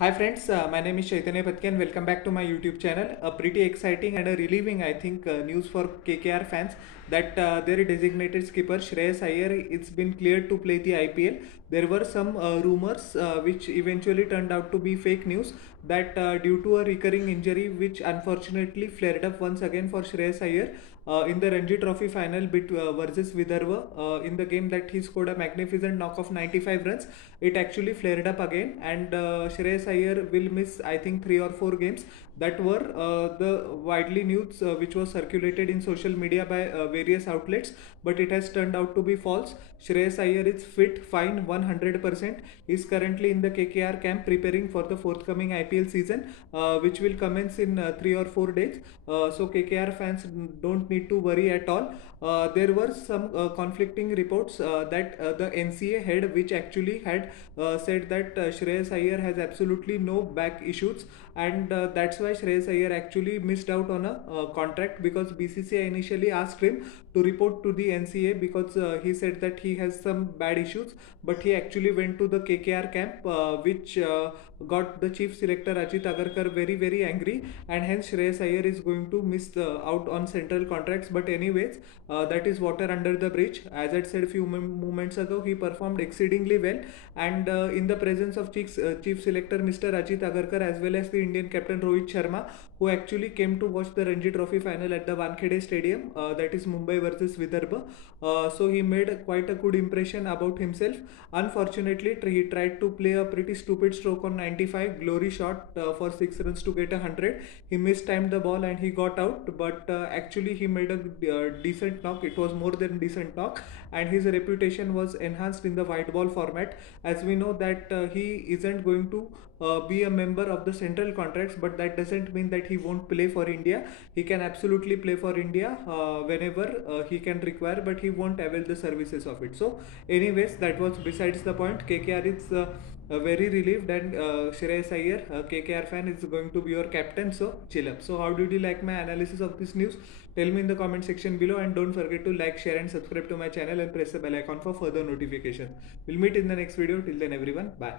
Hi friends, my name is Chaitanya Patki and welcome back to my YouTube channel. A pretty exciting and a relieving, I think, news for KKR fans that their designated skipper Shreyas Iyer, it's been cleared to play the IPL. There were some rumors which eventually turned out to be fake news that due to a recurring injury which unfortunately flared up once again for Shreyas Iyer in the Ranji Trophy final versus Vidarbha, in the game that he scored a magnificent knock of 95 runs, it actually flared up again, and Shreyas Iyer will miss, I think, 3 or 4 games. That were the widely news which was circulated in social media by various outlets, but it has turned out to be false. Shreyas Iyer is fit, fine, 100%. He is currently in the KKR camp preparing for the forthcoming IPL season, which will commence in 3 or 4 days. So KKR fans don't need to worry at all. There were some conflicting reports that the NCA head, which actually had said that Shreyas Iyer has absolutely no back issues, and that's why Shreyas Iyer actually missed out on a contract, because BCCI initially asked him to report to the NCA because he said that he has some bad issues, but he actually went to the KKR camp, which got the chief selector Ajit Agarkar very angry, and hence Shreyas Iyer is going to miss out on central contracts. But anyways, that is water under the bridge. As I said a few moments ago, he performed exceedingly well, and in the presence of chief selector Mr. Ajit Agarkar, as well as the Indian captain Rohit Sharma, who actually came to watch the Ranji Trophy final at the Wankhede Stadium, that is Mumbai versus Vidarbha. So he made quite a good impression about himself. Unfortunately, he tried to play a pretty stupid stroke on 95, glory shot for 6 runs to get 100. He mistimed the ball and he got out, but actually he made a decent knock. It was more than decent knock, and his reputation was enhanced in the white ball format, as we know that he isn't going to be a member of the central contracts, but that doesn't mean that he won't play for India. He can absolutely play for India whenever he can require, but he won't avail the services of it. So anyways, that was besides the point. KKR is very relieved, and Shreyas Iyer, KKR fan, is going to be your captain, so chill up. So how did you like my analysis of this news? Tell me in the comment section below, and don't forget to like, share and subscribe to my channel and press the bell icon for further notification. We'll meet in the next video. Till then everyone, bye.